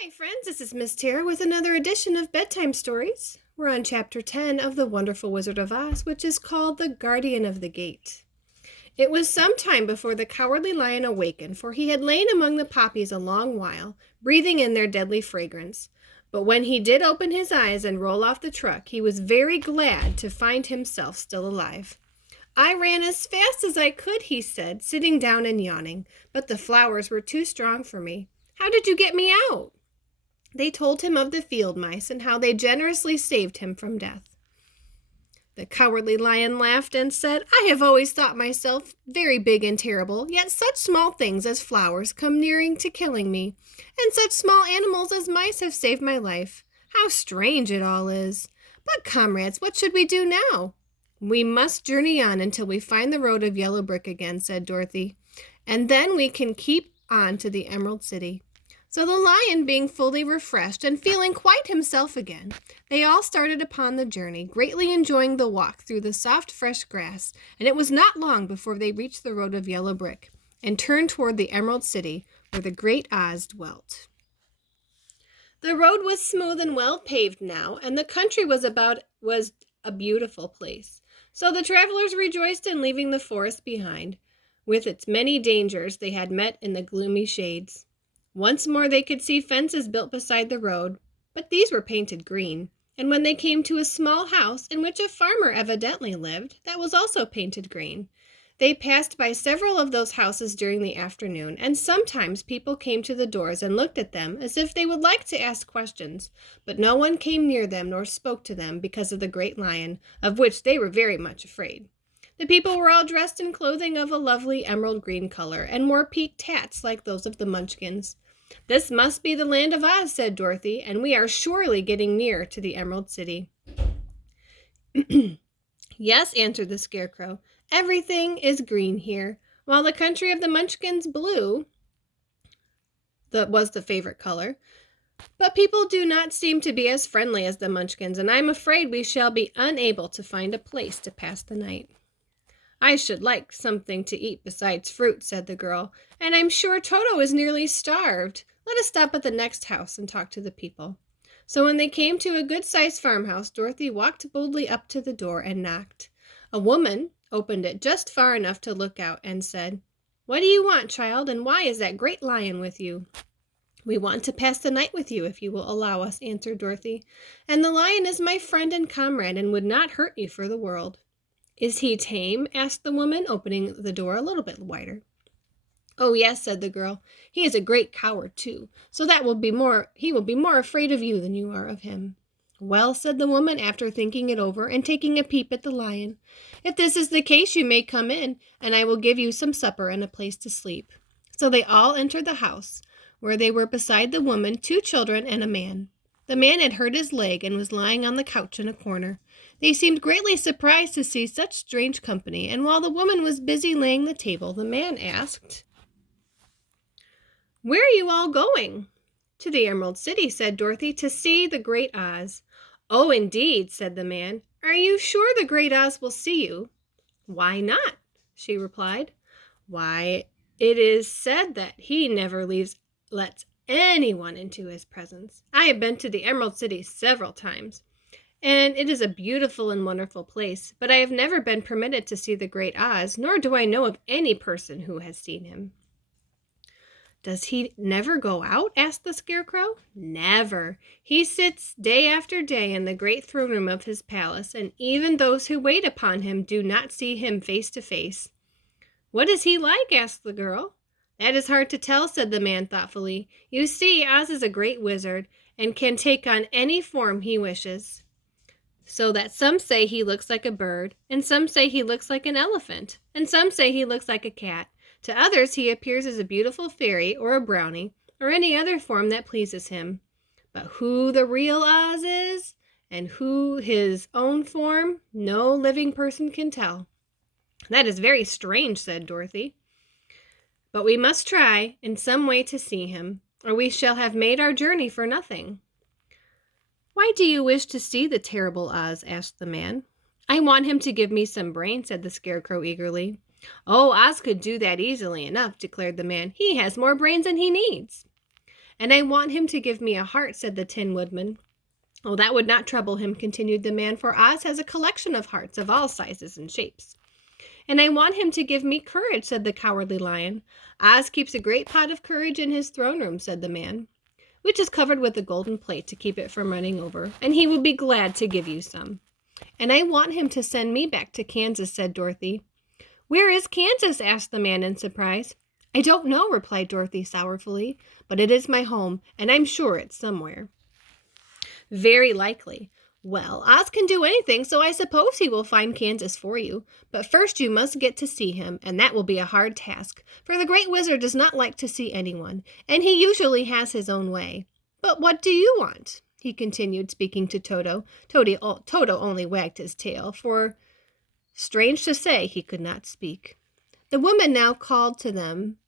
Hi, friends. This is Miss Tara with another edition of Bedtime Stories. We're on Chapter 10 of The Wonderful Wizard of Oz, which is called The Guardian of the Gate. It was some time before the Cowardly Lion awakened, for he had lain among the poppies a long while, breathing in their deadly fragrance. But when he did open his eyes and roll off the truck, he was very glad to find himself still alive. I ran as fast as I could, he said, sitting down and yawning, but the flowers were too strong for me. How did you get me out? They told him of the field mice and how they generously saved him from death. The Cowardly Lion laughed and said, I have always thought myself very big and terrible, yet such small things as flowers come nearing to killing me, and such small animals as mice have saved my life. How strange it all is! But, comrades, what should we do now? We must journey on until we find the road of yellow brick again, said Dorothy, and then we can keep on to the Emerald City. So the lion, being fully refreshed and feeling quite himself again, they all started upon the journey, greatly enjoying the walk through the soft, fresh grass, and it was not long before they reached the road of yellow brick and turned toward the Emerald City, where the great Oz dwelt. The road was smooth and well paved now, and the country was a beautiful place. So the travelers rejoiced in leaving the forest behind, with its many dangers they had met in the gloomy shades. Once more they could see fences built beside the road, but these were painted green, and when they came to a small house in which a farmer evidently lived, that was also painted green. They passed by several of those houses during the afternoon, and sometimes people came to the doors and looked at them as if they would like to ask questions, but no one came near them nor spoke to them because of the great lion, of which they were very much afraid. The people were all dressed in clothing of a lovely emerald green color, and wore peaked hats like those of the Munchkins. This must be the land of Oz, said Dorothy, and we are surely getting near to the Emerald City. Yes, answered the Scarecrow. Everything is green here, while the country of the Munchkins blue was the favorite color. But people do not seem to be as friendly as the Munchkins, and I'm afraid we shall be unable to find a place to pass the night. I should like something to eat besides fruit, said the girl, and I'm sure Toto is nearly starved. Let us stop at the next house and talk to the people. So when they came to a good-sized farmhouse, Dorothy walked boldly up to the door and knocked. A woman opened it just far enough to look out and said, What do you want, child, and why is that great lion with you? We want to pass the night with you, if you will allow us, answered Dorothy, and the lion is my friend and comrade and would not hurt you for the world. Is he tame? Asked the woman, opening the door a little bit wider. Oh, yes, said the girl. He is a great coward, too, so he will be more afraid of you than you are of him. Well, said the woman, after thinking it over and taking a peep at the lion, if this is the case, you may come in, and I will give you some supper and a place to sleep. So they all entered the house, where they were beside the woman, 2 children, and a man. The man had hurt his leg and was lying on the couch in a corner. They seemed greatly surprised to see such strange company, and while the woman was busy laying the table, the man asked, Where are you all going? To the Emerald City, said Dorothy, to see the great Oz. Oh, indeed, said the man. Are you sure the great Oz will see you? Why not? She replied. Why, it is said that he never lets anyone into his presence. I have been to the Emerald City several times, and it is a beautiful and wonderful place, but I have never been permitted to see the great Oz, nor do I know of any person who has seen him. Does he never go out? Asked the Scarecrow. Never. He sits day after day in the great throne room of his palace, and even those who wait upon him do not see him face to face. What is he like? Asked the girl. That is hard to tell, said the man thoughtfully. You see, Oz is a great wizard, and can take on any form he wishes. So that some say he looks like a bird, and some say he looks like an elephant, and some say he looks like a cat. To others he appears as a beautiful fairy or a brownie, or any other form that pleases him. But who the real Oz is, and who his own form, no living person can tell. That is very strange, said Dorothy. But we must try in some way to see him, or we shall have made our journey for nothing. Why do you wish to see the terrible Oz? Asked the man. I want him to give me some brains, said the Scarecrow eagerly. Oh, Oz could do that easily enough, declared the man. He has more brains than he needs. "And I want him to give me a heart," said the Tin Woodman. "Oh, that would not trouble him," continued the man, "for Oz has a collection of hearts of all sizes and shapes." "And I want him to give me courage," said the Cowardly Lion. "Oz keeps a great pot of courage in his throne room," said the man, "which is covered with a golden plate to keep it from running over, and he will be glad to give you some." "And I want him to send me back to Kansas," said Dorothy. "Where is Kansas?" asked the man in surprise. "I don't know," replied Dorothy sorrowfully, "but it is my home, and I'm sure it's somewhere." "Very likely. Well, Oz can do anything, so I suppose he will find Kansas for you. But first you must get to see him, and that will be a hard task, for the Great Wizard does not like to see anyone, and he usually has his own way. But what do you want?" he continued, speaking to Toto. Toto only wagged his tail, for, strange to say, he could not speak. The woman now called them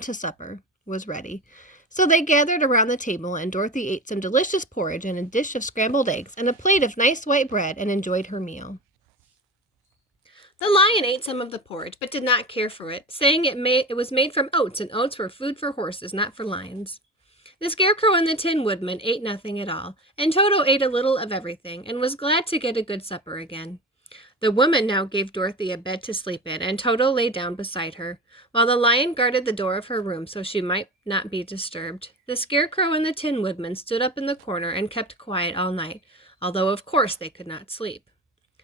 to supper was ready. So they gathered around the table, and Dorothy ate some delicious porridge and a dish of scrambled eggs and a plate of nice white bread and enjoyed her meal. The lion ate some of the porridge, but did not care for it, saying it was made from oats, and oats were food for horses, not for lions. The Scarecrow and the Tin Woodman ate nothing at all, and Toto ate a little of everything, and was glad to get a good supper again. The woman now gave Dorothy a bed to sleep in, and Toto lay down beside her, while the lion guarded the door of her room so she might not be disturbed. The Scarecrow and the Tin Woodman stood up in the corner and kept quiet all night, although of course they could not sleep.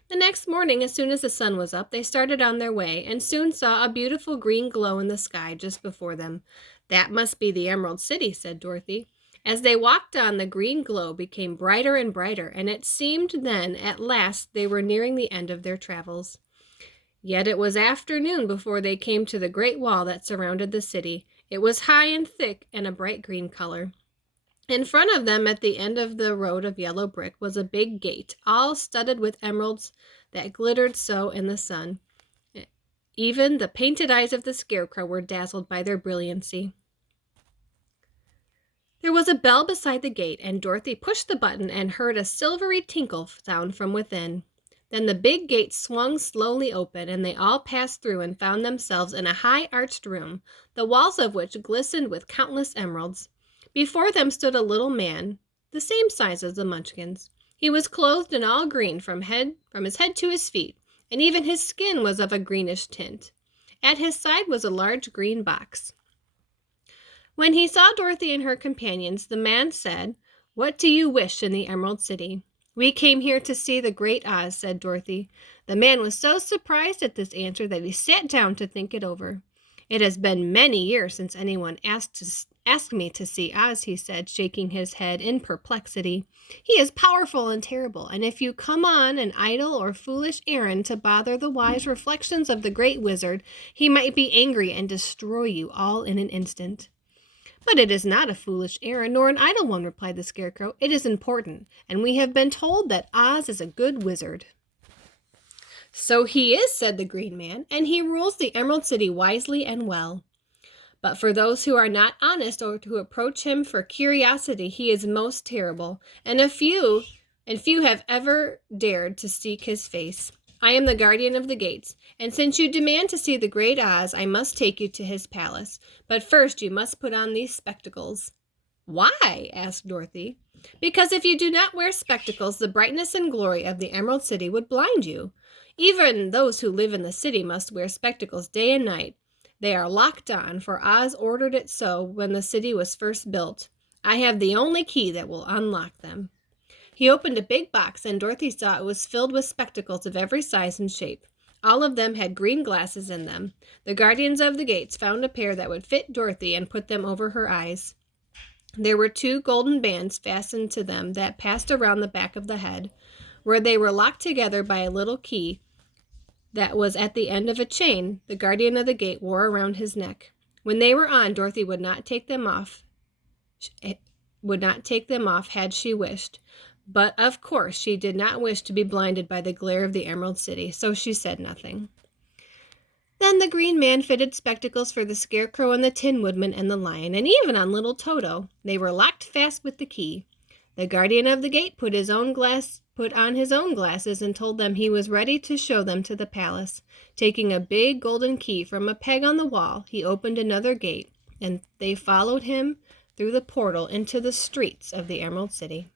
The next morning, as soon as the sun was up, they started on their way, and soon saw a beautiful green glow in the sky just before them. "That must be the Emerald City," said Dorothy. As they walked on, the green glow became brighter and brighter, and it seemed then, at last, they were nearing the end of their travels. Yet it was afternoon before they came to the great wall that surrounded the city. It was high and thick and a bright green color. In front of them, at the end of the road of yellow brick, was a big gate, all studded with emeralds that glittered so in the sun. Even the painted eyes of the Scarecrow were dazzled by their brilliancy. There was a bell beside the gate, and Dorothy pushed the button and heard a silvery tinkle sound from within. Then the big gate swung slowly open, and they all passed through and found themselves in a high arched room, the walls of which glistened with countless emeralds. Before them stood a little man, the same size as the Munchkins. He was clothed in all green from his head to his feet, and even his skin was of a greenish tint. At his side was a large green box. When he saw Dorothy and her companions, the man said, "What do you wish in the Emerald City?" "We came here to see the Great Oz," said Dorothy. The man was so surprised at this answer that he sat down to think it over. "It has been many years since anyone asked me to see Oz," he said, shaking his head in perplexity. "He is powerful and terrible, and if you come on an idle or foolish errand to bother the wise reflections of the Great Wizard, he might be angry and destroy you all in an instant." "But it is not a foolish errand, nor an idle one," replied the Scarecrow. "It is important, and we have been told that Oz is a good wizard." "So he is," said the Green Man, "and he rules the Emerald City wisely and well. But for those who are not honest or who approach him for curiosity, he is most terrible, and few have ever dared to seek his face. I am the guardian of the gates, and since you demand to see the Great Oz, I must take you to his palace. But first you must put on these spectacles." "Why?" asked Dorothy. "Because if you do not wear spectacles, the brightness and glory of the Emerald City would blind you. Even those who live in the city must wear spectacles day and night. They are locked on, for Oz ordered it so when the city was first built. I have the only key that will unlock them." He opened a big box, and Dorothy saw it was filled with spectacles of every size and shape. All of them had green glasses in them. The guardians of the gates found a pair that would fit Dorothy and put them over her eyes. There were 2 golden bands fastened to them that passed around the back of the head, where they were locked together by a little key that was at the end of a chain the guardian of the gate wore around his neck. When they were on, Dorothy would not take them off had she wished. But, of course, she did not wish to be blinded by the glare of the Emerald City, so she said nothing. Then the Green Man fitted spectacles for the Scarecrow and the Tin Woodman and the Lion, and even on little Toto. They were locked fast with the key. The guardian of the gate put on his own glasses and told them he was ready to show them to the palace. Taking a big golden key from a peg on the wall, he opened another gate, and they followed him through the portal into the streets of the Emerald City.